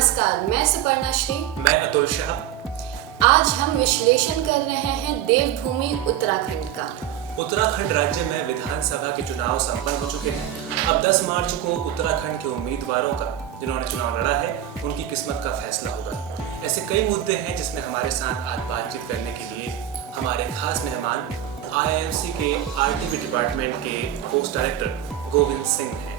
नमस्कार, मैं सुपर्णा श्री। मैं अतुल शाह। आज हम विश्लेषण कर रहे हैं देवभूमि उत्तराखंड का। उत्तराखंड राज्य में विधानसभा के चुनाव संपन्न हो चुके हैं। अब 10 मार्च को उत्तराखंड के उम्मीदवारों का, जिन्होंने चुनाव लड़ा है, उनकी किस्मत का फैसला होगा। ऐसे कई मुद्दे हैं जिसमें हमारे साथ आज बातचीत करने के लिए हमारे खास मेहमान IIMC के RTB डिपार्टमेंट के पोस्ट डायरेक्टर गोविंद सिंह हैं।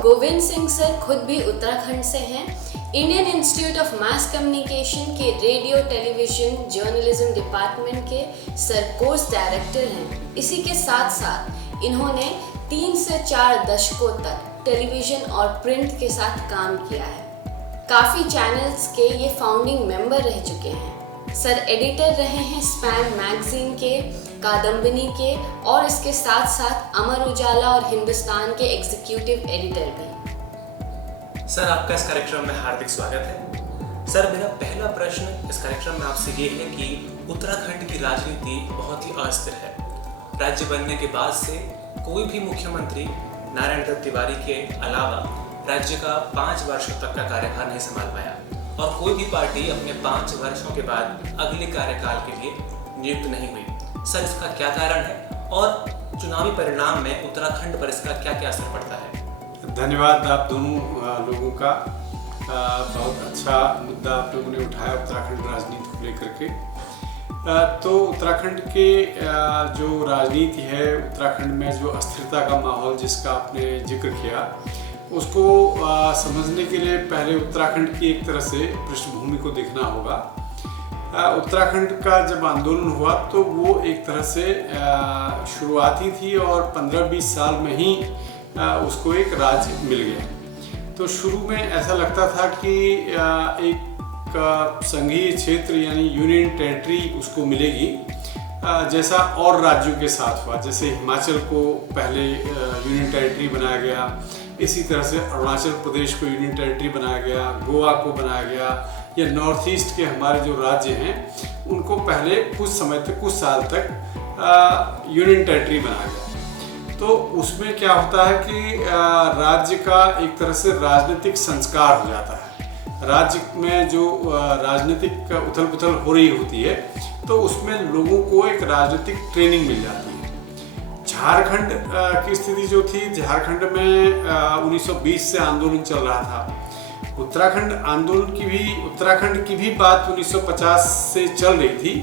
गोविंद सिंह सर खुद भी उत्तराखंड से हैं। Indian institute of mass communication के रेडियो टेलीविजन जर्नलिज्म डिपार्टमेंट के सर कोर्स डायरेक्टर हैं। इसी के साथ साथ इन्होंने 3 से 4 दशकों तक टेलीविजन और प्रिंट के साथ काम किया है। काफ़ी चैनल्स के ये फाउंडिंग मेंबर रह चुके हैं। सर एडिटर रहे हैं स्पैन मैगजीन के, कादम्बिनी के और इसके साथ साथ अमर उजाला और हिंदुस्तान के एग्जीक्यूटिव एडिटर भी। सर, आपका इस कार्यक्रम में हार्दिक स्वागत है। सर, मेरा पहला प्रश्न इस कार्यक्रम में आपसे ये है कि उत्तराखंड की राजनीति बहुत ही अस्थिर है। राज्य बनने के बाद से कोई भी मुख्यमंत्री नारायण दत्त तिवारी के अलावा राज्य का 5 वर्षों तक का कार्यभार नहीं संभाल पाया और कोई भी पार्टी अपने 5 वर्षों के बाद अगले कार्यकाल के लिए नियुक्त नहीं हुई। सर, इसका क्या कारण है और चुनावी परिणाम में उत्तराखंड पर इसका क्या क्या असर पड़ता है? धन्यवाद आप दोनों लोगों का। बहुत अच्छा मुद्दा आप लोगों ने उठाया उत्तराखंड राजनीति को लेकर के। तो उत्तराखंड के जो राजनीति है, उत्तराखंड में जो अस्थिरता का माहौल जिसका आपने जिक्र किया, उसको समझने के लिए पहले उत्तराखंड की एक तरह से पृष्ठभूमि को देखना होगा। उत्तराखंड का जब आंदोलन हुआ तो वो एक तरह से शुरुआती थी और 15-20 साल में ही उसको एक राज्य मिल गया। तो शुरू में ऐसा लगता था कि एक संघीय क्षेत्र यानी यूनियन टेरिटरी उसको मिलेगी, जैसा और राज्यों के साथ हुआ। जैसे हिमाचल को पहले यूनियन टेरिटरी बनाया गया, इसी तरह से अरुणाचल प्रदेश को यूनियन टेरिटरी बनाया गया, गोवा को बनाया गया, या नॉर्थ ईस्ट के हमारे जो राज्य हैं उनको पहले कुछ समय तक, कुछ साल तक यूनियन टेरिटरी बनाया गया। तो उसमें क्या होता है कि राज्य का एक तरह से राजनीतिक संस्कार हो जाता है। राज्य में जो राजनीतिक उथल पुथल हो रही होती है तो उसमें लोगों को एक राजनीतिक ट्रेनिंग मिल जाती है। झारखंड की स्थिति जो थी, झारखंड में 1920 से आंदोलन चल रहा था। उत्तराखंड उत्तराखंड की भी बात 1950 से चल रही थी,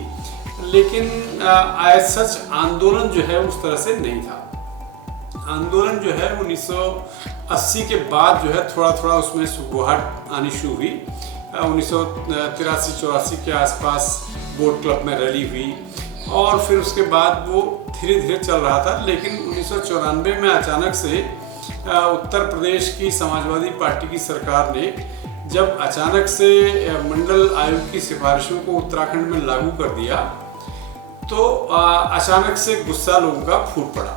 लेकिन एज सच आंदोलन जो है उस तरह से नहीं था। आंदोलन जो है 1980 के बाद जो है थोड़ा थोड़ा उसमें सुगबुगाहट आनी शुरू हुई। 1983-84 के आसपास बोट क्लब में रैली हुई और फिर उसके बाद वो धीरे धीरे चल रहा था। लेकिन 1994 में अचानक से उत्तर प्रदेश की समाजवादी पार्टी की सरकार ने जब अचानक से मंडल आयोग की सिफारिशों को उत्तराखंड में लागू कर दिया तो अचानक से गुस्सा लोगों का फूट पड़ा।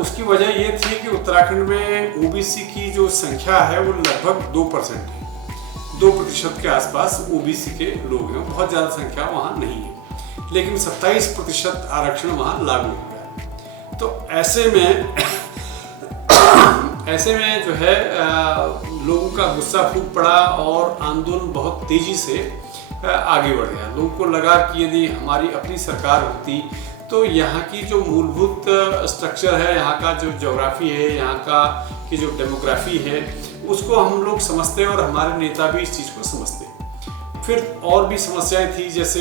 उसकी वजह ये थी कि उत्तराखंड में OBC की जो संख्या है वो लगभग 2% है। 2% के आसपास OBC के लोग हैं, बहुत ज़्यादा संख्या वहाँ नहीं है, लेकिन 27% आरक्षण वहाँ लागू हो गया। तो ऐसे में जो है लोगों का गुस्सा फूट पड़ा और आंदोलन बहुत तेज़ी से आगे बढ़ गया। लोगों को लगा कि यदि हमारी अपनी सरकार होती तो यहाँ की जो मूलभूत स्ट्रक्चर है, यहाँ का जो ज्योग्राफी है, यहाँ का की जो डेमोग्राफी है, उसको हम लोग समझते और हमारे नेता भी इस चीज़ को समझते। फिर और भी समस्याएं थी, जैसे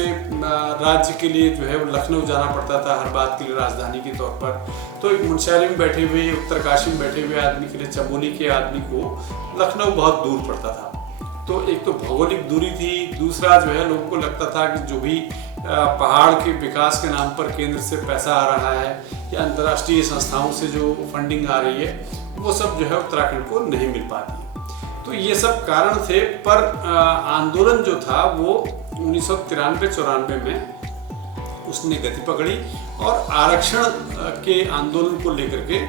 राज्य के लिए जो है वो लखनऊ जाना पड़ता था हर बात के लिए राजधानी के तौर पर। तो एक मुंशियारी में बैठे हुए, उत्तरकाशी में बैठे हुए आदमी के लिए, चमोली के आदमी को लखनऊ बहुत दूर पड़ता था। तो एक तो भौगोलिक दूरी थी, दूसरा जो है लोगों को लगता था कि जो भी पहाड़ के विकास के नाम पर केंद्र से पैसा आ रहा है या अंतर्राष्ट्रीय संस्थाओं से जो फंडिंग आ रही है वो सब जो है उत्तराखंड को नहीं मिल पाती। तो ये सब कारण थे, पर आंदोलन जो था वो 1993-94 में उसने गति पकड़ी और आरक्षण के आंदोलन को लेकर के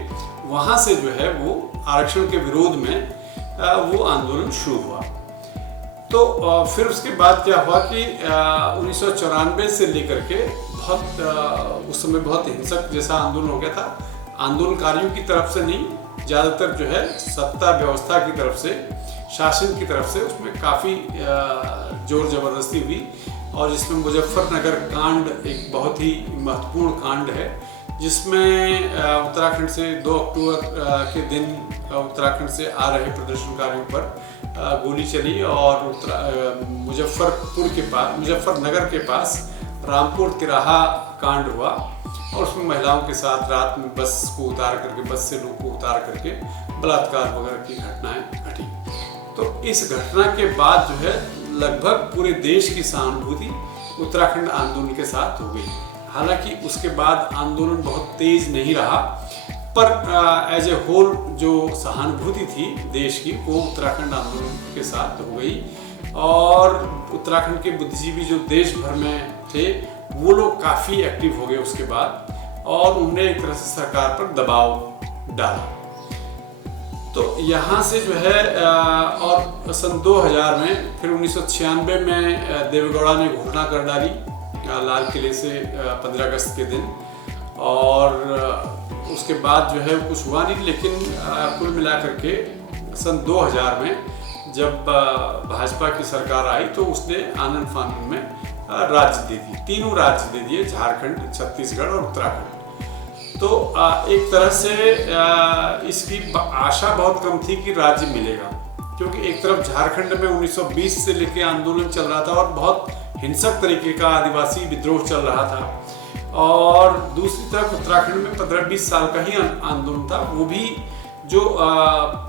वहाँ से जो है वो आरक्षण के विरोध में वो आंदोलन शुरू हुआ। तो फिर उसके बाद क्या हुआ कि 1994 से लेकर के उस समय बहुत हिंसक जैसा आंदोलन हो गया था। आंदोलनकारियों की तरफ से नहीं, ज़्यादातर जो है सत्ता व्यवस्था की तरफ से शासन की तरफ से उसमें काफ़ी जोर ज़बरदस्ती हुई, और जिसमें मुजफ्फरनगर कांड एक बहुत ही महत्वपूर्ण कांड है, जिसमें उत्तराखंड से 2 अक्टूबर के दिन उत्तराखंड से आ रहे प्रदर्शनकारियों पर गोली चली और मुजफ्फरनगर के पास रामपुर तिराहा कांड हुआ, और उसमें महिलाओं के साथ रात में बस से लोग को उतार करके बलात्कार वगैरह की घटनाएं घटी। तो इस घटना के बाद जो है लगभग पूरे देश की सहानुभूति उत्तराखंड आंदोलन के साथ हो गई। हालांकि उसके बाद आंदोलन बहुत तेज नहीं रहा, पर एज ए होल जो सहानुभूति थी देश की वो उत्तराखंड आंदोलन के साथ हो गई, और उत्तराखंड के बुद्धिजीवी जो देश भर में थे वो लोग काफ़ी एक्टिव हो गए उसके बाद, और उन्होंने एक तरह से सरकार पर दबाव डाला। तो यहाँ से जो है और सन 2000 में फिर 1996 में देवेगौड़ा ने घोषणा कर डाली लाल किले से 15 अगस्त के दिन, और उसके बाद जो है कुछ हुआ नहीं। लेकिन कुल मिलाकर के सन 2000 में जब भाजपा की सरकार आई तो उसने आनन फानन में राज्य दे दिए, 3 राज्य दे दिए, झारखंड, छत्तीसगढ़ और उत्तराखंड। तो एक तरह से इसकी आशा बहुत कम थी कि राज्य मिलेगा, क्योंकि एक तरफ झारखंड में 1920 से लेकर आंदोलन चल रहा था और बहुत हिंसक तरीके का आदिवासी विद्रोह चल रहा था, और दूसरी तरफ उत्तराखंड में 15-20 साल का ही आंदोलन था, वो भी जो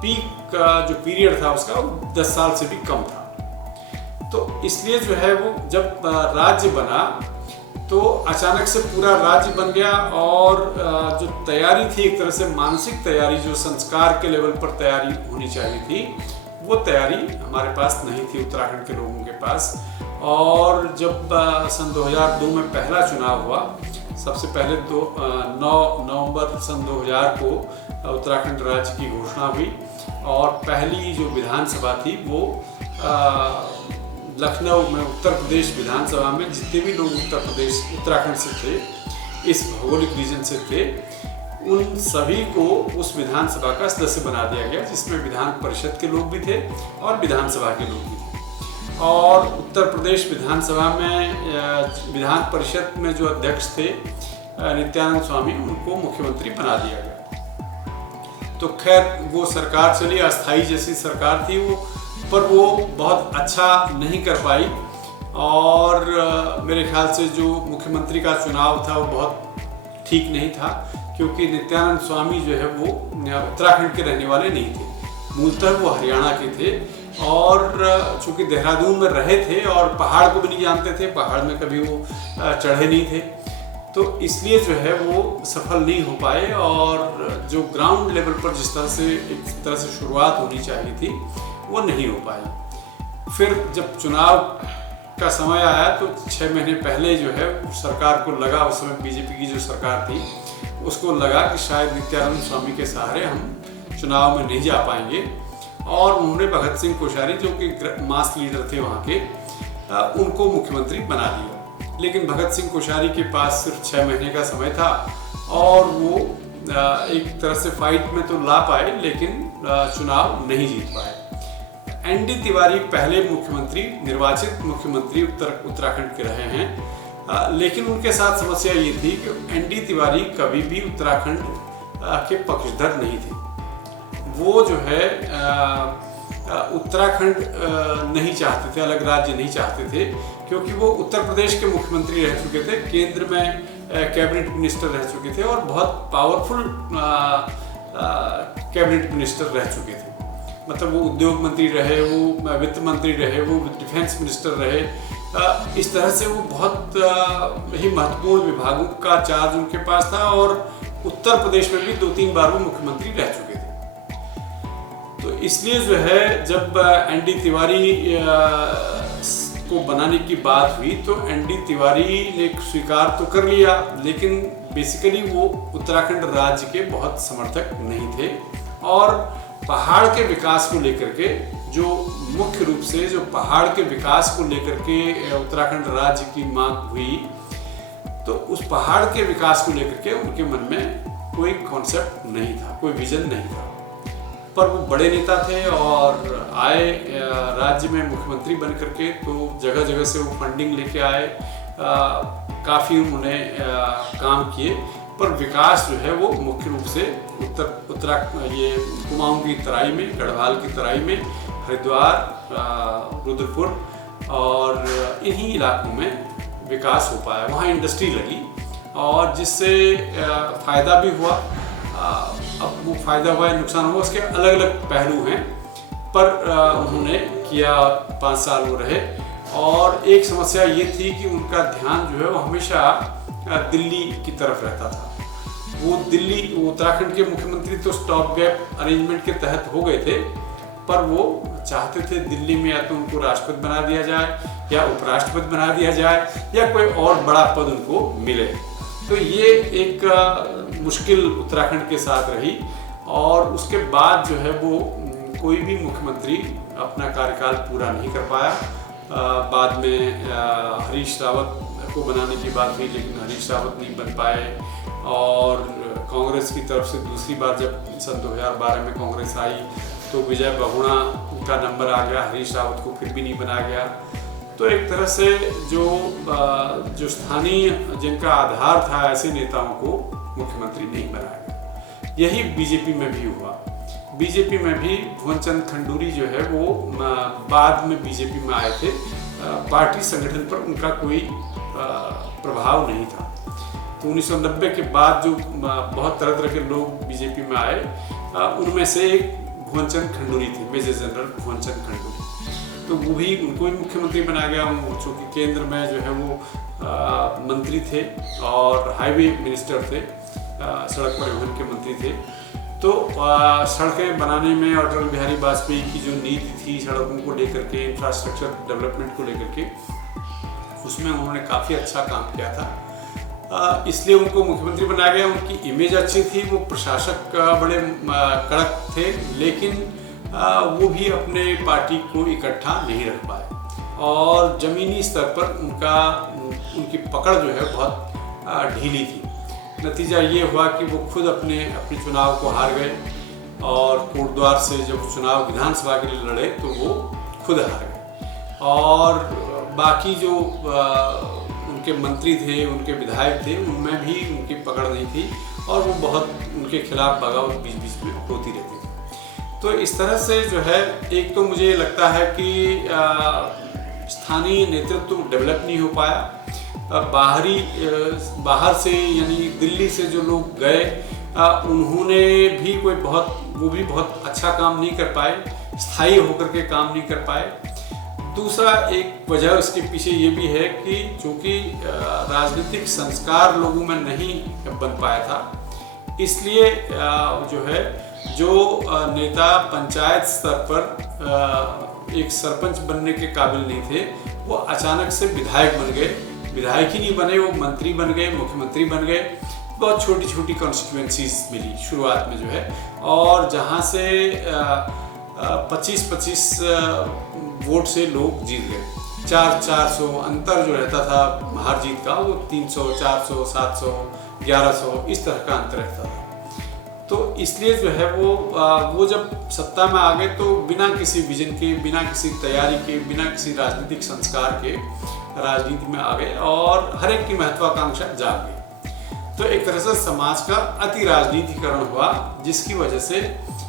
पीक जो पीरियड था उसका 10 साल से भी कम था। तो इसलिए जो है वो जब राज्य बना तो अचानक से पूरा राज्य बन गया, और जो तैयारी थी एक तरह से मानसिक तैयारी, जो संस्कार के लेवल पर तैयारी होनी चाहिए थी, वो तैयारी हमारे पास नहीं थी उत्तराखंड के लोगों के पास। और जब सन 2002 में पहला चुनाव हुआ, सबसे पहले 9 नवंबर सन 2000 को उत्तराखंड राज्य की घोषणा हुई, और पहली जो विधानसभा थी वो लखनऊ में उत्तर प्रदेश विधानसभा में जितने भी लोग उत्तराखंड से थे, इस भौगोलिक रीजन से थे, उन सभी को उस विधानसभा का सदस्य बना दिया गया, जिसमें विधान परिषद के लोग भी थे और विधानसभा के लोग भी थे। और उत्तर प्रदेश विधानसभा में विधान परिषद में जो अध्यक्ष थे नित्यानंद स्वामी, उनको मुख्यमंत्री बना दिया गया। तो खैर वो सरकार चली, अस्थायी जैसी सरकार थी वो, पर वो बहुत अच्छा नहीं कर पाई, और मेरे ख्याल से जो मुख्यमंत्री का चुनाव था वो बहुत ठीक नहीं था, क्योंकि नित्यानंद स्वामी जो है वो उत्तराखंड के रहने वाले नहीं थे, मूलतः वो हरियाणा के थे, और चूंकि देहरादून में रहे थे और पहाड़ को भी नहीं जानते थे, पहाड़ में कभी वो चढ़े नहीं थे, तो इसलिए जो है वो सफल नहीं हो पाए, और जो ग्राउंड लेवल पर जिस तरह से एक तरह से शुरुआत होनी चाहिए थी वो नहीं हो पाई। फिर जब चुनाव का समय आया तो 6 महीने पहले जो है सरकार को लगा, उस समय बीजेपी की जो सरकार थी उसको लगा कि शायद नित्यानंद स्वामी के सहारे हम चुनाव में नहीं जा पाएंगे, और उन्होंने भगत सिंह कोश्यारी जो कि मास लीडर थे वहाँ के, उनको मुख्यमंत्री बना दिया। लेकिन भगत सिंह कोश्यारी के पास सिर्फ 6 महीने का समय था, और वो एक तरह से फाइट में तो ला पाए, लेकिन चुनाव नहीं जीत पाए। एनडी तिवारी पहले निर्वाचित मुख्यमंत्री उत्तराखंड के रहे हैं, लेकिन उनके साथ समस्या ये थी कि एनडी तिवारी कभी भी उत्तराखंड के पक्षधर नहीं थे। वो जो है उत्तराखंड नहीं चाहते थे, अलग राज्य नहीं चाहते थे, क्योंकि वो उत्तर प्रदेश के मुख्यमंत्री रह चुके थे, केंद्र में कैबिनेट मिनिस्टर रह चुके थे, और बहुत पावरफुल कैबिनेट मिनिस्टर रह चुके थे। मतलब वो उद्योग मंत्री रहे, वो वित्त मंत्री रहे, वो डिफेंस मिनिस्टर रहे, इस तरह से वो बहुत ही महत्वपूर्ण विभागों का चार्ज उनके पास था, और उत्तर प्रदेश में भी 2-3 बार वो मुख्यमंत्री रह चुके थे। तो इसलिए जो है जब एनडी तिवारी को बनाने की बात हुई तो एनडी तिवारी ने स्वीकार तो कर लिया, लेकिन बेसिकली वो उत्तराखंड राज्य के बहुत समर्थक नहीं थे, और पहाड़ के विकास को लेकर के जो मुख्य रूप से जो पहाड़ के विकास को लेकर के उत्तराखंड राज्य की मांग हुई, तो उस पहाड़ के विकास को लेकर के उनके मन में कोई कॉन्सेप्ट नहीं था, कोई विजन नहीं था। पर वो बड़े नेता थे और आए राज्य में मुख्यमंत्री बन करके, तो जगह जगह से वो फंडिंग लेके आए, काफ़ी उन्होंने काम किए, पर विकास जो है वो मुख्य रूप से ये कुमाऊं की तराई में, गढ़वाल की तराई में, हरिद्वार, रुद्रपुर और इन्हीं इलाकों में विकास हो पाया। वहाँ इंडस्ट्री लगी और जिससे फ़ायदा भी हुआ। अब वो फ़ायदा हुआ या नुकसान हुआ, उसके अलग अलग पहलू हैं, पर उन्होंने किया, 5 साल वो रहे। और एक समस्या ये थी कि उनका ध्यान जो है वो हमेशा दिल्ली की तरफ रहता था। वो उत्तराखंड के मुख्यमंत्री तो स्टॉप गैप अरेंजमेंट के तहत हो गए थे, पर वो चाहते थे दिल्ली में या तो उनको राष्ट्रपति बना दिया जाए या उपराष्ट्रपति बना दिया जाए या कोई और बड़ा पद उनको मिले। तो ये एक मुश्किल उत्तराखंड के साथ रही और उसके बाद जो है वो कोई भी मुख्यमंत्री अपना कार्यकाल पूरा नहीं कर पाया। बाद में हरीश रावत को बनाने की बात हुई, लेकिन हरीश रावत नहीं बन पाए। और कांग्रेस की तरफ से दूसरी बार जब सन 2012 में कांग्रेस आई तो विजय बहुगुणा का नंबर आ गया, हरीश रावत को फिर भी नहीं बनाया गया। तो एक तरह से जो स्थानीय जिनका आधार था ऐसे नेताओं को मुख्यमंत्री नहीं बनाया गया। यही बीजेपी में भी हुआ। बीजेपी में भी भुवन चंद खंडूरी जो है वो बाद में बीजेपी में आए थे। पार्टी संगठन पर उनका कोई प्रभाव नहीं था। तो 1990 के बाद जो बहुत तरह तरह के लोग बीजेपी में आए, उनमें से एक भुवन चंद खंडूरी थे, मेजर जनरल भुवन चंद खंडूरी। तो वो भी उनको ही मुख्यमंत्री बनाया गया, चूँकि केंद्र में जो है वो मंत्री थे और हाईवे मिनिस्टर थे, सड़क परिवहन के मंत्री थे। तो सड़कें बनाने में और अटल बिहारी वाजपेयी की जो नीति थी सड़कों को लेकर के, इंफ्रास्ट्रक्चर डेवलपमेंट को लेकर के, उसमें उन्होंने काफ़ी अच्छा काम किया था, इसलिए उनको मुख्यमंत्री बनाया गया। उनकी इमेज अच्छी थी, वो प्रशासक बड़े कड़क थे, लेकिन वो भी अपने पार्टी को इकट्ठा नहीं रख पाए और ज़मीनी स्तर पर उनकी पकड़ जो है बहुत ढीली थी। नतीजा ये हुआ कि वो खुद अपने चुनाव को हार गए और कोटद्वार से जब चुनाव विधानसभा के लिए लड़े तो वो खुद हार गए। और बाकी जो उनके मंत्री थे, उनके विधायक थे, उनमें भी उनकी पकड़ नहीं थी और वो बहुत उनके खिलाफ बगावत बीच बीच में होती रहती थी। तो इस तरह से जो है, एक तो मुझे लगता है कि स्थानीय नेतृत्व डेवलप नहीं हो पाया। बाहर से यानी दिल्ली से जो लोग गए उन्होंने भी वो भी बहुत अच्छा काम नहीं कर पाए, स्थायी होकर के काम नहीं कर पाए। दूसरा एक वजह इसके पीछे ये भी है कि चूँकि राजनीतिक संस्कार लोगों में नहीं बन पाया था, इसलिए जो नेता पंचायत स्तर पर एक सरपंच बनने के काबिल नहीं थे, वो अचानक से विधायक बन गए। विधायक ही नहीं बने, वो मंत्री बन गए, मुख्यमंत्री बन गए। बहुत छोटी छोटी कॉन्स्टिट्यूएंसीज मिली शुरुआत में जो है, और जहाँ से 25-25 वोट से लोग जीत गए। 400 अंतर जो रहता था हार जीत का, वो 300, 400, 700, 1100 इस तरह का अंतर रहता था। तो इसलिए जो है वो जब सत्ता में आ गए तो बिना किसी विजन के, बिना किसी तैयारी के, बिना किसी राजनीतिक संस्कार के राजनीति में आ गए और हर एक की महत्वाकांक्षा जाग गई। तो एक तरह से समाज का अति राजनीतिकरण हुआ, जिसकी वजह से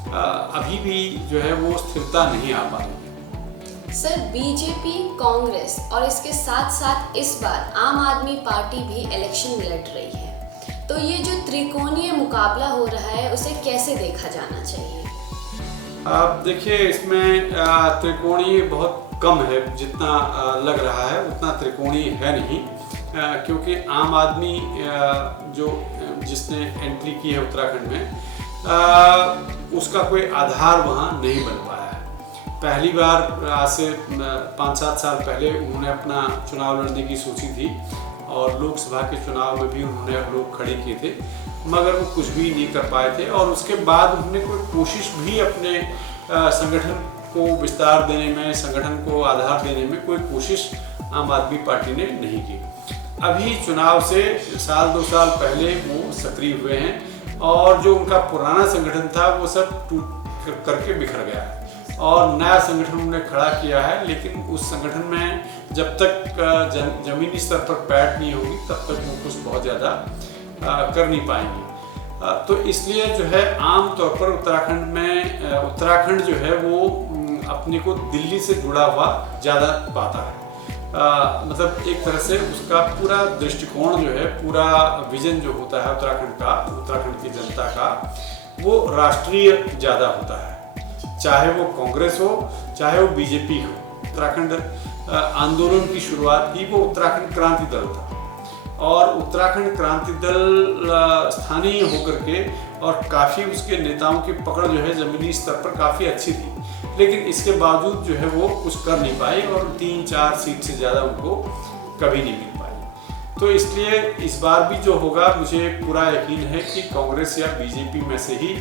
अभी भी जो है वो स्थिरता नहीं आ पा रही। सर, बीजेपी, कांग्रेस और इसके साथ साथ इस बार आम आदमी पार्टी भी इलेक्शन लड़ रही है, तो ये जो त्रिकोणीय मुकाबला हो रहा है उसे कैसे देखा जाना चाहिए? आप देखिए, इसमें त्रिकोणीय बहुत कम है, जितना लग रहा है उतना त्रिकोणीय है नहीं, क्योंकि आम आदमी जिसने एंट्री की है उत्तराखंड में, उसका कोई आधार वहाँ नहीं बन पाया है। पहली बार आज से 5-7 साल पहले उन्होंने अपना चुनाव लड़ने की सोची थी और लोकसभा के चुनाव में भी उन्होंने लोग खड़े किए थे, मगर वो कुछ भी नहीं कर पाए थे। और उसके बाद उन्होंने कोई कोशिश भी अपने संगठन को विस्तार देने में, संगठन को आधार देने में कोई कोशिश आम आदमी पार्टी ने नहीं की। अभी चुनाव से 1-2 साल पहले वो सक्रिय हुए हैं और जो उनका पुराना संगठन था वो सब करके बिखर गया है और नया संगठन उन्होंने खड़ा किया है, लेकिन उस संगठन में जब तक जमीनी स्तर पर पैठ नहीं होगी तब तक वो कुछ बहुत ज़्यादा कर नहीं पाएंगे। तो इसलिए जो है आम तौर पर उत्तराखंड जो है वो अपने को दिल्ली से जुड़ा हुआ ज़्यादा पाता है। मतलब एक तरह से उसका पूरा दृष्टिकोण जो है, पूरा विजन जो होता है उत्तराखंड की जनता का, वो राष्ट्रीय ज़्यादा होता है। चाहे वो कांग्रेस हो, चाहे वो बीजेपी हो। उत्तराखंड आंदोलन की शुरुआत की वो उत्तराखंड क्रांति दल था और उत्तराखंड क्रांति दल स्थानीय होकर के और काफ़ी उसके नेताओं की पकड़ जो है ज़मीनी स्तर पर काफ़ी अच्छी थी, लेकिन इसके बावजूद जो है वो कुछ कर नहीं पाई और 3-4 सीट से ज़्यादा उनको कभी नहीं मिल पाई। तो इसलिए इस बार भी जो होगा, मुझे पूरा यकीन है कि कांग्रेस या बीजेपी में से ही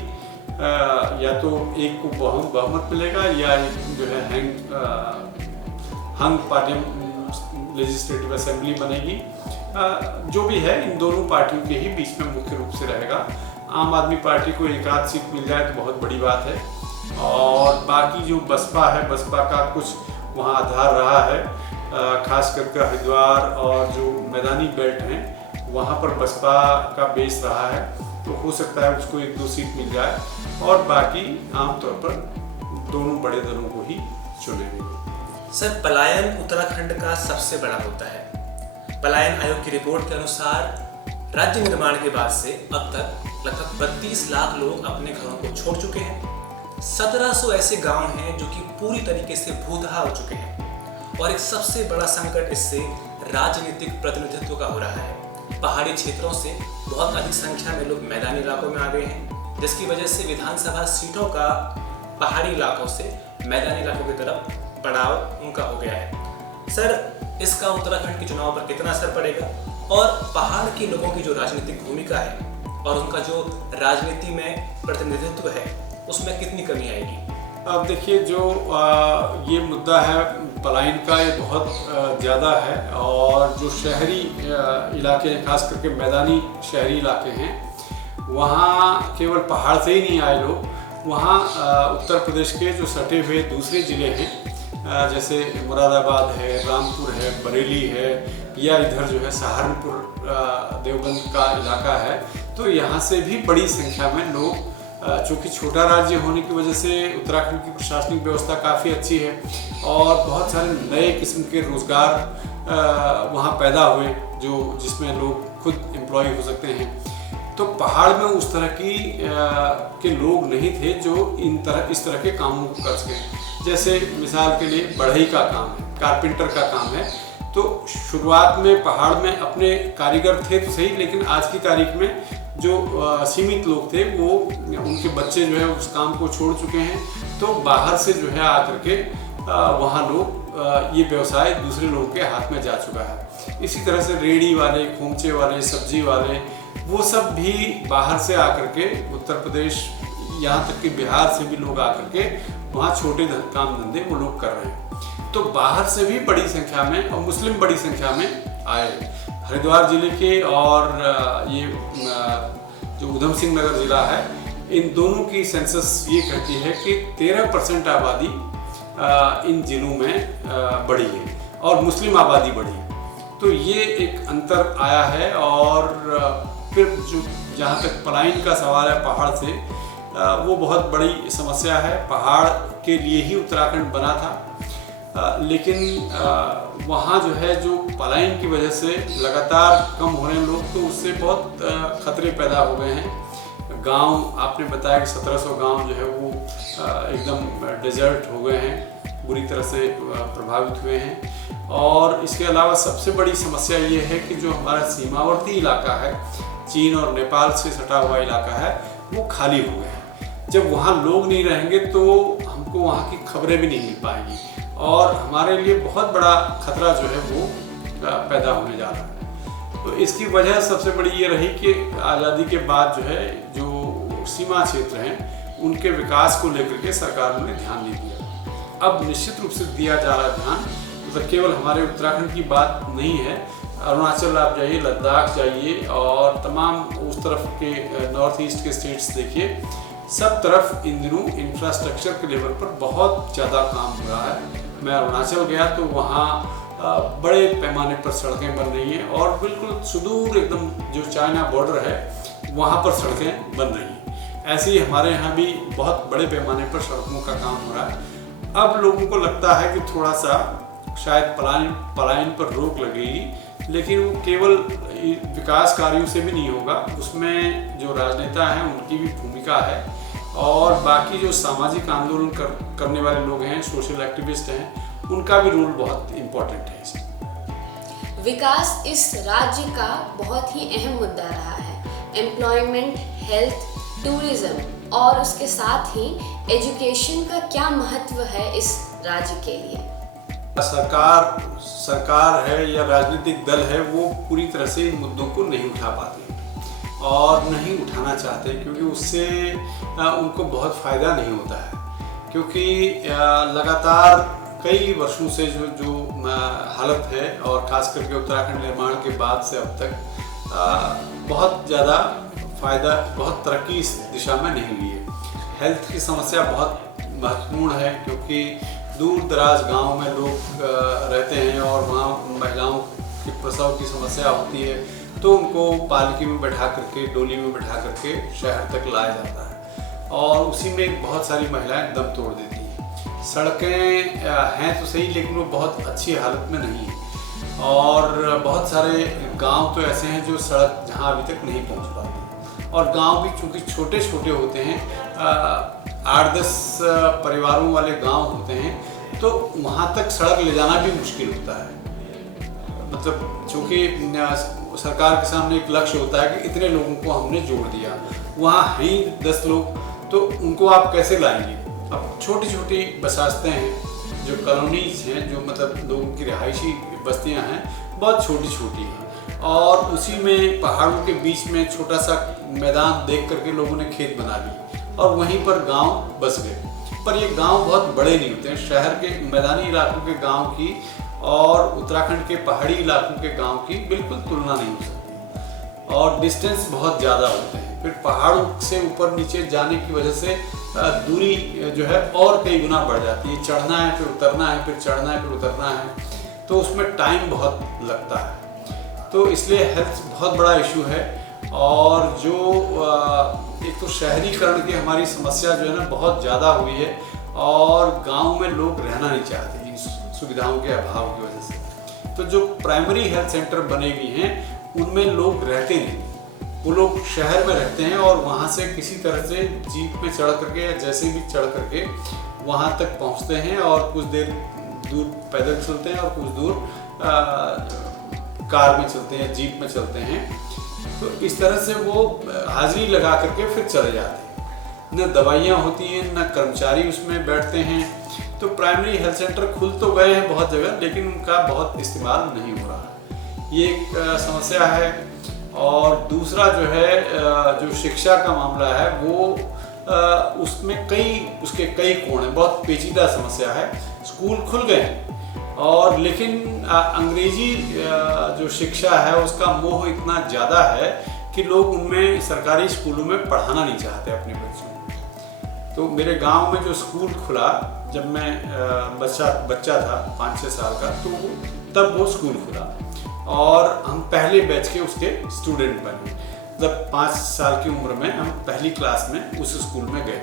या तो एक को बहुमत मिलेगा या एक जो है हंग पार्लियामेंट लेजिस्लेटिव असेंबली बनेगी। जो भी है इन दोनों पार्टियों के ही बीच में मुख्य रूप से रहेगा। आम आदमी पार्टी को 1-8 सीट मिल जाए तो बहुत बड़ी बात है और बाकी जो बसपा है, बसपा का कुछ वहाँ आधार रहा है, खास करके हरिद्वार और जो मैदानी बेल्ट हैं वहाँ पर बसपा का बेस रहा है, तो हो सकता है उसको 1-2 सीट मिल जाए और बाकी आमतौर पर दोनों बड़े दलों को ही चुनेंगे। सर, पलायन उत्तराखंड का सबसे बड़ा मुद्दा है। पलायन आयोग की रिपोर्ट के अनुसार राज्य निर्माण के बाद से अब तक लगभग 32 लाख लोग अपने घरों को छोड़ चुके हैं। 1700 ऐसे गांव हैं जो कि पूरी तरीके से भूतहा हो चुके हैं और एक सबसे बड़ा संकट इससे राजनीतिक प्रतिनिधित्व का हो रहा है। पहाड़ी क्षेत्रों से बहुत अधिक संख्या में लोग मैदानी इलाकों में आ गए हैं, जिसकी वजह से विधानसभा सीटों का पहाड़ी इलाकों से मैदानी इलाकों की तरफ बढ़ाव उनका हो गया है। सर, इसका उत्तराखंड के चुनाव पर कितना असर पड़ेगा और पहाड़ के लोगों की जो राजनीतिक भूमिका है और उनका जो राजनीति में प्रतिनिधित्व है उसमें कितनी कमी आएगी? अब देखिए, जो ये मुद्दा है पलायन का, ये बहुत ज़्यादा है और जो शहरी इलाके हैं, खास करके मैदानी शहरी इलाके हैं, वहाँ केवल पहाड़ से ही नहीं आए लोग। वहाँ उत्तर प्रदेश के जो सटे हुए दूसरे ज़िले हैं, जैसे मुरादाबाद है, रामपुर है, बरेली है, या इधर जो है सहारनपुर देवबंद का इलाका है, तो यहाँ से भी बड़ी संख्या में लोग, चूँकि छोटा राज्य होने की वजह से उत्तराखंड की प्रशासनिक व्यवस्था काफ़ी अच्छी है और बहुत सारे नए किस्म के रोज़गार वहाँ पैदा हुए जिसमें लोग खुद एम्प्लॉय हो सकते हैं। तो पहाड़ में उस तरह के लोग नहीं थे जो इस तरह के कामों को कर सकें। जैसे मिसाल के लिए बढ़ई का काम है, कारपेंटर का काम है, तो शुरुआत में पहाड़ में अपने कारीगर थे तो सही, लेकिन आज की तारीख में जो सीमित लोग थे वो उनके बच्चे जो है उस काम को छोड़ चुके हैं, तो बाहर से जो है आकर के वहाँ लोग ये व्यवसाय दूसरे लोगों के हाथ में जा चुका है। इसी तरह से रेड़ी वाले, खोमचे वाले, सब्जी वाले, वो सब भी बाहर से आकर के उत्तर प्रदेश, यहाँ तक कि बिहार से भी लोग आकर के वहाँ छोटे काम धंधे वो लोग कर रहे हैं। तो बाहर से भी बड़ी संख्या में और मुस्लिम बड़ी संख्या में आए। हरिद्वार जिले के और ये जो उधम सिंह नगर जिला है, इन दोनों की सेंसस ये कहती है कि 13% आबादी इन जिलों में बढ़ी है और मुस्लिम आबादी बढ़ी है। तो ये एक अंतर आया है। और फिर जो जहाँ तक पलायन का सवाल है पहाड़ से, वो बहुत बड़ी समस्या है। पहाड़ के लिए ही उत्तराखंड बना था, लेकिन वहाँ जो है जो पलायन की वजह से लगातार कम हो रहे हैं लोग, तो उससे बहुत खतरे पैदा हो गए हैं। गांव, आपने बताया कि 1700 गांव जो है वो एकदम डेजर्ट हो गए हैं, बुरी तरह से प्रभावित हुए हैं। और इसके अलावा सबसे बड़ी समस्या ये है कि जो हमारा सीमावर्ती इलाका है, चीन और नेपाल से सटा हुआ इलाका है, वो खाली हो गया है। जब वहाँ लोग नहीं रहेंगे तो हमको वहाँ की खबरें भी नहीं मिल पाएंगी और हमारे लिए बहुत बड़ा खतरा जो है वो पैदा होने जा रहा है। तो इसकी वजह सबसे बड़ी ये रही कि आज़ादी के बाद जो है जो सीमा क्षेत्र हैं उनके विकास को लेकर के सरकार ने ध्यान नहीं दिया। अब निश्चित रूप से दिया जा रहा ध्यान, मतलब केवल हमारे उत्तराखंड की बात नहीं है। अरुणाचल आप जाइए, लद्दाख जाइए और तमाम उस तरफ के नॉर्थ ईस्ट के स्टेट्स देखिए, सब तरफ इन दिनों इंफ्रास्ट्रक्चर के लेवल पर बहुत ज़्यादा काम हो रहा है। मैं अरुणाचल गया तो वहाँ बड़े पैमाने पर सड़कें बन रही हैं और बिल्कुल सुदूर एकदम जो चाइना बॉर्डर है वहाँ पर सड़कें बन रही हैं। ऐसे ही हमारे यहाँ भी बहुत बड़े पैमाने पर सड़कों का काम हो रहा है। अब लोगों को लगता है कि थोड़ा सा शायद पलायन पर रोक लगेगी, लेकिन वो केवल विकास कार्यों से भी नहीं होगा, उसमें जो राजनेता हैं उनकी भी भूमिका है और बाकी जो सामाजिक आंदोलन करने वाले लोग हैं, सोशल एक्टिविस्ट हैं, उनका भी रोल बहुत इम्पोर्टेंट है इसमें। विकास इस राज्य का बहुत ही अहम मुद्दा रहा है। एम्प्लॉयमेंट, हेल्थ, टूरिज्म और उसके साथ ही एजुकेशन का क्या महत्व है इस राज्य के लिए? सरकार है या राजनीतिक दल है वो पूरी तरह से इन मुद्दों को नहीं उठा पाते और नहीं उठाना चाहते, क्योंकि उससे उनको बहुत फ़ायदा नहीं होता है। क्योंकि लगातार कई वर्षों से जो हालत है और ख़ास करके उत्तराखंड निर्माण के बाद से अब तक बहुत ज़्यादा फ़ायदा, बहुत तरक्की इस दिशा में नहीं हुई है। हेल्थ की समस्या बहुत महत्वपूर्ण है, क्योंकि दूर दराज गांव में लोग रहते हैं और वहाँ महिलाओं की प्रसव की समस्या होती है, तो उनको पालकी में बैठा करके, डोली में बैठा करके शहर तक लाया जाता है और उसी में बहुत सारी महिलाएं दम तोड़ देती हैं। सड़कें हैं तो सही, लेकिन वो बहुत अच्छी हालत में नहीं है और बहुत सारे गांव तो ऐसे हैं जो सड़क जहां अभी तक नहीं पहुंच पाती और गांव भी चूँकि छोटे छोटे होते हैं, 8-10 परिवारों वाले गांव होते हैं, तो वहाँ तक सड़क ले जाना भी मुश्किल होता है। मतलब चूँकि सरकार के सामने एक लक्ष्य होता है कि इतने लोगों को हमने जोड़ दिया, वहाँ हैं ही 10 लोग, तो उनको आप कैसे लाएंगे? अब छोटी छोटी बसातें हैं, जो कॉलोनीज हैं, जो मतलब लोगों की रिहायशी बस्तियाँ हैं, बहुत छोटी छोटी हैं और उसी में पहाड़ों के बीच में छोटा सा मैदान देख करके लोगों ने खेत बना लिए और वहीं पर गांव बस गए। पर ये गांव बहुत बड़े नहीं होते हैं। शहर के मैदानी इलाकों के गांव की और उत्तराखंड के पहाड़ी इलाकों के गांव की बिल्कुल तुलना नहीं हो सकती और डिस्टेंस बहुत ज़्यादा होते हैं। फिर पहाड़ों से ऊपर नीचे जाने की वजह से दूरी जो है और कई गुना बढ़ जाती है। चढ़ना है, फिर उतरना है, फिर चढ़ना है, फिर उतरना है, तो उसमें टाइम बहुत लगता है। तो इसलिए हेल्थ बहुत बड़ा इशू है और जो एक तो शहरीकरण की हमारी समस्या जो है ना बहुत ज़्यादा हुई है और गांव में लोग रहना नहीं चाहते इन सुविधाओं के अभाव की वजह से। तो जो प्राइमरी हेल्थ सेंटर बने हुए हैं उनमें लोग रहते नहीं, वो लोग शहर में रहते हैं और वहाँ से किसी तरह से जीप पे चढ़ करके या जैसे भी चढ़ करके वहाँ तक पहुँचते हैं और कुछ देर दूर पैदल चलते हैं और कुछ दूर कार में चलते हैं, जीप में चलते हैं। तो इस तरह से वो हाजिरी लगा करके फिर चले जाते हैं। न दवाइयाँ होती हैं, न कर्मचारी उसमें बैठते हैं। तो प्राइमरी हेल्थ सेंटर खुल तो गए हैं बहुत जगह, लेकिन उनका बहुत इस्तेमाल नहीं हो रहा है। ये एक समस्या है। और दूसरा जो है जो शिक्षा का मामला है वो उसमें उसके कई कोण हैं, बहुत पेचीदा समस्या है। स्कूल खुल गए और लेकिन अंग्रेजी जो शिक्षा है उसका मोह इतना ज़्यादा है कि लोग उनमें सरकारी स्कूलों में पढ़ाना नहीं चाहते अपने बच्चों को। तो मेरे गांव में जो स्कूल खुला जब मैं बच्चा था 5-6 साल का, तो तब वो स्कूल खुला और हम पहले बैच के उसके स्टूडेंट बने। मतलब 5 साल की उम्र में हम पहली क्लास में उस स्कूल में गए।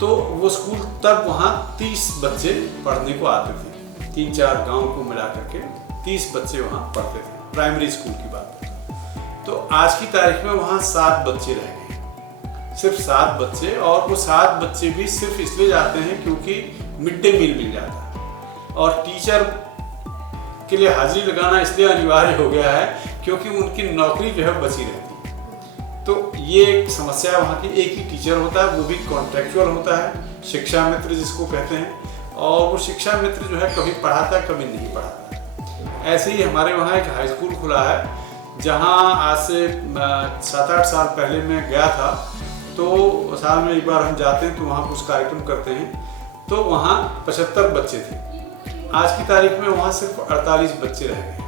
तो वो स्कूल तब वहाँ 30 बच्चे पढ़ने को आते थे। 3-4 गांव को मिला करके 30 बच्चे वहाँ पढ़ते थे, प्राइमरी स्कूल की बात। तो आज की तारीख में वहाँ 7 बच्चे रह गए, सिर्फ 7 बच्चे। और वो 7 बच्चे भी सिर्फ इसलिए जाते हैं क्योंकि मिड डे मील मिल जाता है और टीचर के लिए हाजिरी लगाना इसलिए अनिवार्य हो गया है क्योंकि उनकी नौकरी जो है बची रहती है। तो ये एक समस्या है। वहाँ की एक ही टीचर होता है, वो भी कॉन्ट्रेक्चुअल होता है, शिक्षा मित्र जिसको कहते हैं। और वो शिक्षा मित्र जो है कभी पढ़ाता है, कभी नहीं पढ़ाता। ऐसे ही हमारे वहाँ एक हाई स्कूल खुला है जहाँ आज से 7-8 साल पहले मैं गया था। तो साल में एक बार हम जाते हैं तो वहाँ कुछ कार्यक्रम करते हैं। तो वहाँ 75 बच्चे थे। आज की तारीख में वहाँ सिर्फ 48 बच्चे रह गए।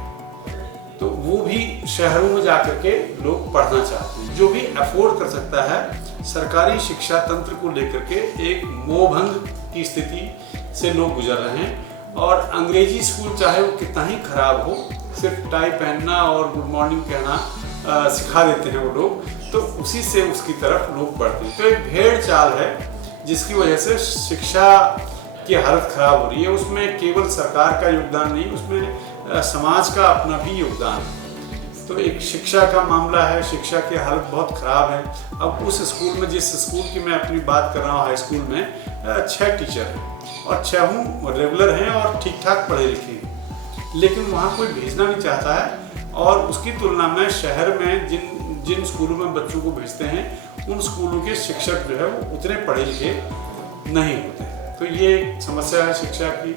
तो वो भी शहरों में जा कर के लोग पढ़ना चाहते हैं। जो भी अफोर्ड कर सकता है सरकारी शिक्षा तंत्र को लेकर के एक मोहभंग की स्थिति से लोग गुजर रहे हैं। और अंग्रेजी स्कूल चाहे वो कितना ही खराब हो, सिर्फ टाई पहनना और गुड मॉर्निंग कहना सिखा देते हैं वो लोग, तो उसी से उसकी तरफ लोग बढ़ते हैं। तो एक भेड़ चाल है जिसकी वजह से शिक्षा की हालत खराब हो रही है। उसमें केवल सरकार का योगदान नहीं, उसमें समाज का अपना भी योगदान है। तो एक शिक्षा का मामला है, शिक्षा की हालत बहुत ख़राब है। अब उस स्कूल में, जिस स्कूल की मैं अपनी बात कर रहा हूँ, हाई स्कूल में 6 टीचर हैं और 6 रेगुलर हैं और ठीक ठाक पढ़े लिखे हैं, लेकिन वहाँ कोई भेजना नहीं चाहता है। और उसकी तुलना में शहर में जिन स्कूलों में बच्चों को भेजते हैं, उन स्कूलों के शिक्षक जो है वो उतने पढ़े लिखे नहीं होते हैं। तो ये समस्या है शिक्षा की।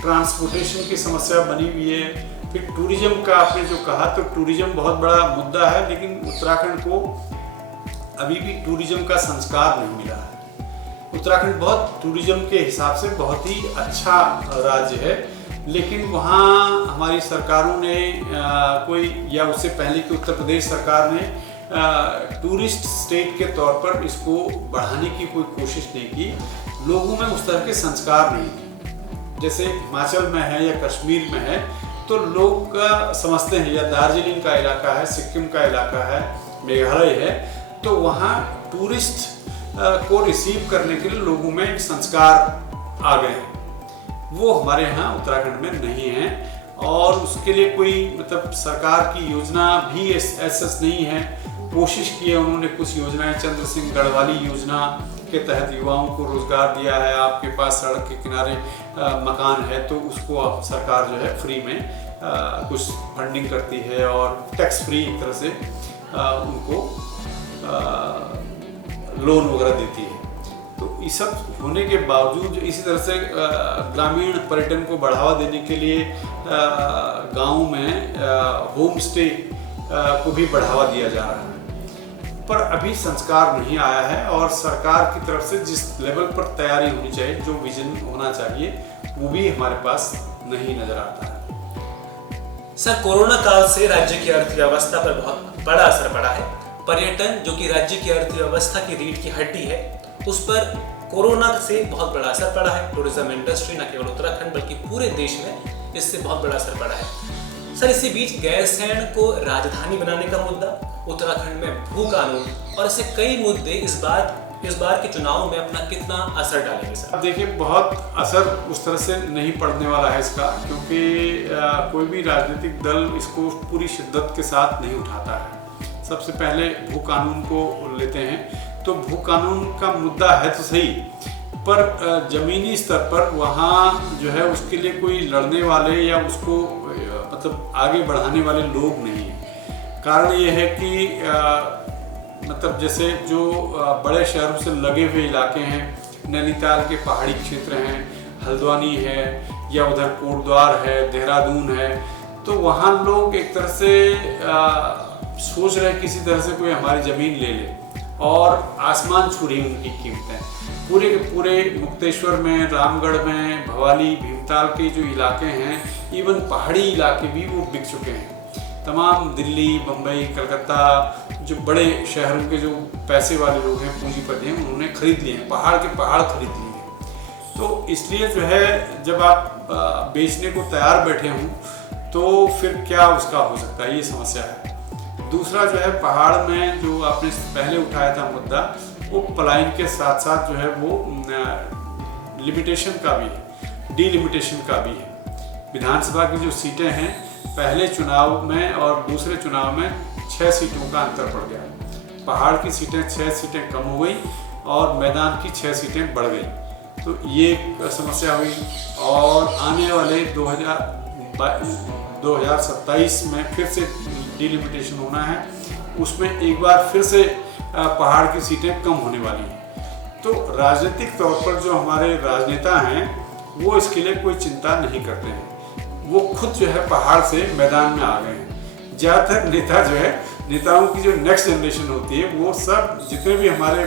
ट्रांसपोर्टेशन की समस्या बनी हुई है। फिर टूरिज्म का आपने जो कहा, तो टूरिज्म बहुत बड़ा मुद्दा है, लेकिन उत्तराखंड को अभी भी टूरिज्म का संस्कार नहीं मिला है। उत्तराखंड बहुत टूरिज्म के हिसाब से बहुत ही अच्छा राज्य है, लेकिन वहाँ हमारी सरकारों ने या उससे पहले की उत्तर प्रदेश सरकार ने टूरिस्ट स्टेट के तौर पर इसको बढ़ाने की कोई कोशिश नहीं की। लोगों में उस तरह के संस्कार नहीं थे। जैसे हिमाचल में है या कश्मीर में है तो लोग समझते हैं, या दार्जिलिंग का इलाका है, सिक्किम का इलाका है, मेघालय है, तो वहाँ टूरिस्ट को रिसीव करने के लिए लोगों में एक संस्कार आ गए हैं। वो हमारे यहाँ उत्तराखंड में नहीं है। और उसके लिए कोई मतलब सरकार की योजना भी ऐसा नहीं है। कोशिश की है उन्होंने कुछ योजनाएं, चंद्र सिंह गढ़वाली योजना के तहत युवाओं को रोजगार दिया है। आपके पास सड़क के किनारे मकान है तो उसको सरकार जो है फ्री में कुछ फंडिंग करती है और टैक्स फ्री एक तरह से उनको लोन वगैरह देती है। तो ये सब होने के बावजूद इसी तरह से ग्रामीण पर्यटन को बढ़ावा देने के लिए गाँव में होम स्टे को भी बढ़ावा दिया जा रहा है, पर अभी संस्कार नहीं आया है। और सरकार की तरफ से जिस लेवल पर तैयारी होनी चाहिए, जो विजन होना चाहिए, वो भी हमारे पास नहीं नजर आता है। सर, कोरोना काल से राज्य की अर्थव्यवस्था पर बहुत बड़ा असर पड़ा है। पर्यटन, जो कि राज्य की अर्थव्यवस्था की रीढ़ की हड्डी है, उस पर कोरोना से बहुत बड़ा असर पड़ा है। टूरिज्म इंडस्ट्री, न केवल उत्तराखंड बल्कि पूरे देश में इससे बहुत बड़ा असर पड़ा है। सर, इसी बीच गैरसैंण को राजधानी बनाने का मुद्दा, उत्तराखंड में भू कानून और ऐसे कई मुद्दे इस बार के चुनाव में अपना कितना असर डालेंगे सर? अब देखिए, बहुत असर उस तरह से नहीं पड़ने वाला है इसका, क्योंकि कोई भी राजनीतिक दल इसको पूरी शिद्दत के साथ नहीं उठाता है। सबसे पहले भू कानून को लेते हैं, तो भू कानून का मुद्दा है तो सही, पर जमीनी स्तर पर वहाँ जो है उसके लिए कोई लड़ने वाले या उसको मतलब आगे बढ़ाने वाले लोग नहीं हैं। कारण ये है कि मतलब जैसे जो बड़े शहरों से लगे हुए इलाके हैं, नैनीताल के पहाड़ी क्षेत्र हैं, हल्द्वानी है, या उधर कोटद्वार है, देहरादून है, तो वहाँ लोग एक तरह से सोच रहे हैं किसी तरह से कोई हमारी ज़मीन ले ले, और आसमान छू रही उनकी कीमतें। पूरे के पूरे मुक्तेश्वर में, रामगढ़ में, भवाली, भीमताल के जो इलाके हैं, इवन पहाड़ी इलाके भी वो बिक चुके हैं। तमाम दिल्ली, मुंबई, कलकत्ता, जो बड़े शहरों के जो पैसे वाले लोग हैं, पूंजीपति हैं, उन्होंने खरीद लिए हैं, पहाड़ के पहाड़ खरीद लिए हैं। तो इसलिए जो है, जब आप बेचने को तैयार बैठे हों तो फिर क्या उसका हो सकता है, ये समस्या है। दूसरा जो है, पहाड़ में जो आपने पहले उठाया था मुद्दा, वो पलायन के साथ साथ जो है वो लिमिटेशन का भी है, डीलिमिटेशन का भी है। विधानसभा की जो सीटें हैं, पहले चुनाव में और दूसरे चुनाव में 6 सीटों का अंतर पड़ गया। पहाड़ की सीटें 6 सीटें कम हो गई और मैदान की 6 सीटें बढ़ गई। तो ये समस्या हुई। और आने वाले 2027 में फिर से डिलिमिटेशन होना है, उसमें एक बार फिर से पहाड़ की सीटें कम होने वाली हैं। तो राजनीतिक तौर पर जो हमारे राजनेता हैं, वो इसके लिए कोई चिंता नहीं करते हैं। वो खुद जो है पहाड़ से मैदान में आ गए हैं। ज़्यादातर नेता जो है, नेताओं की जो नेक्स्ट जनरेशन होती है, वो सब जितने भी हमारे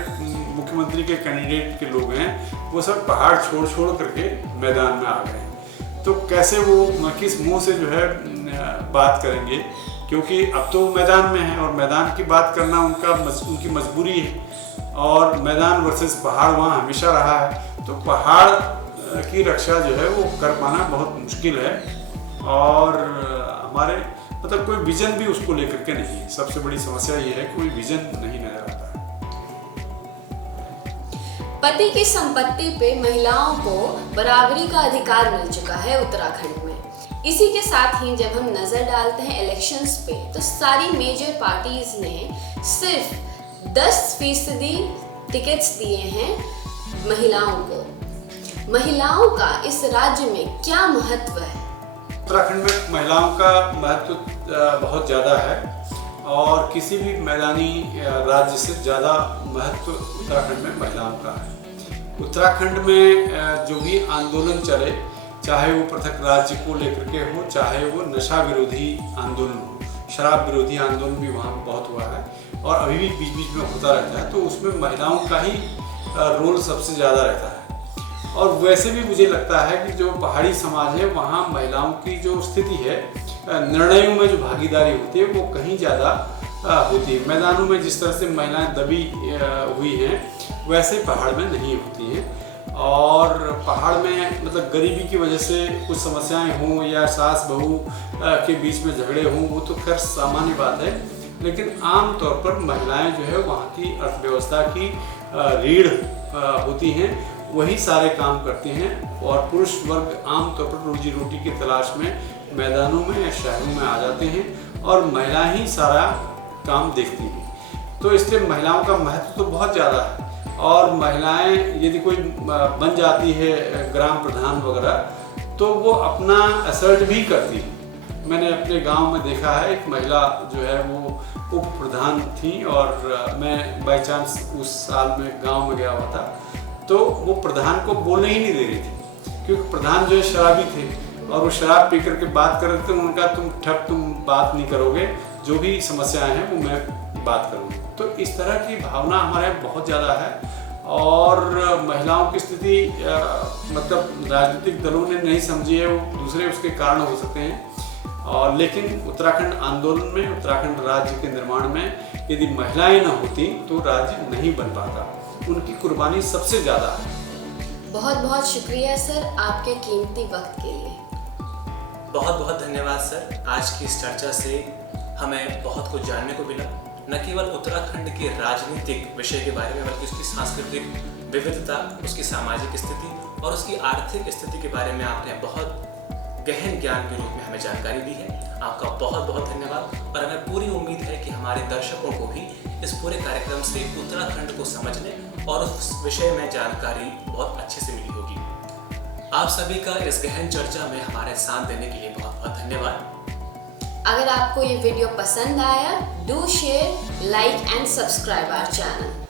मुख्यमंत्री के कैंडिडेट के लोग हैं, वो सब पहाड़ छोड़ करके मैदान में आ गए हैं। तो कैसे वो किस मुंह से जो है बात करेंगे, क्योंकि अब तो मैदान में है और मैदान की बात करना उनकी मजबूरी है। और मैदान वर्सेस पहाड़ वहाँ हमेशा रहा है। तो पहाड़ की रक्षा जो है वो कर पाना बहुत मुश्किल है, और हमारे मतलब कोई विजन भी उसको लेकर के नहीं है। सबसे बड़ी समस्या ये है कोई विजन नहीं नजर आता है। पति की संपत्ति पे महिलाओं को बराबरी का अधिकार मिल चुका है उत्तराखंड में। इसी के साथ ही जब हम नजर डालते हैं इलेक्शंस पे, तो सारी मेजर पार्टीज ने सिर्फ 10% टिकट्स दिए हैं महिलाओं को। महिलाओं का इस राज्य में क्या महत्व है? उत्तराखंड में महिलाओं का महत्व बहुत ज़्यादा है, और किसी भी मैदानी राज्य से ज़्यादा महत्व उत्तराखंड में महिलाओं का है। उत्तराखंड में जो भी आंदोलन चले, चाहे वो पृथक राज्य को लेकर के हो, चाहे वो नशा विरोधी आंदोलन हो, शराब विरोधी आंदोलन भी वहाँ बहुत हुआ है और अभी भी बीच बीच में होता रहता है, तो उसमें महिलाओं का ही रोल सबसे ज़्यादा रहता है। और वैसे भी मुझे लगता है कि जो पहाड़ी समाज है वहाँ महिलाओं की जो स्थिति है, निर्णयों में जो भागीदारी होती है वो कहीं ज़्यादा होती है। मैदानों में जिस तरह से महिलाएं दबी हुई हैं वैसे पहाड़ में नहीं होती हैं। और पहाड़ में मतलब गरीबी की वजह से कुछ समस्याएं हों या सास बहू के बीच में झगड़े हों, वो तो खैर सामान्य बात है, लेकिन आम तौर पर महिलाएं जो है वहाँ की अर्थव्यवस्था की रीढ़ होती हैं, वही सारे काम करती हैं, और पुरुष वर्ग आमतौर पर रोजी रोटी की तलाश में मैदानों में या शहरों में आ जाते हैं और महिलाएं ही सारा काम देखती हैं। तो इसलिए महिलाओं का महत्व तो बहुत ज़्यादा है। और महिलाएं यदि कोई बन जाती है ग्राम प्रधान वगैरह, तो वो अपना असर्ट भी करती है। मैंने अपने गांव में देखा है, एक महिला जो है वो उप प्रधान थी, और मैं बाई चांस उस साल में गांव में गया हुआ था, तो वो प्रधान को बोलने ही नहीं दे रही थी, क्योंकि प्रधान जो है शराबी थे और वो शराब पी करके बात कर रहे थे। उनका तुम बात नहीं करोगे, जो भी समस्याएं हैं वो मैं बात करूँगी। तो इस तरह की भावना हमारे यहाँ बहुत ज़्यादा है, और महिलाओं की स्थिति मतलब राजनीतिक दलों ने नहीं समझी है, वो दूसरे उसके कारण हो सकते हैं। और लेकिन उत्तराखंड आंदोलन में, उत्तराखंड राज्य के निर्माण में यदि महिलाएं न होती तो राज्य नहीं बन पाता। उनकी कुर्बानी सबसे ज़्यादा है। बहुत बहुत शुक्रिया सर आपके कीमती वक्त के लिए। बहुत बहुत धन्यवाद सर। आज की इस चर्चा से हमें बहुत कुछ जानने को मिला, न केवल उत्तराखंड के राजनीतिक विषय के बारे में, बल्कि उसकी सांस्कृतिक विविधता, उसकी सामाजिक स्थिति और उसकी आर्थिक स्थिति के बारे में आपने बहुत गहन ज्ञान के रूप में हमें जानकारी दी है। आपका बहुत बहुत धन्यवाद। और हमें पूरी उम्मीद है कि हमारे दर्शकों को भी इस पूरे कार्यक्रम से उत्तराखंड को समझने और उस विषय में जानकारी बहुत अच्छे से मिली होगी। आप सभी का इस गहन चर्चा में हमारे साथ देने के लिए बहुत बहुत धन्यवाद। अगर आपको ये वीडियो पसंद आया, do share, like and subscribe our channel.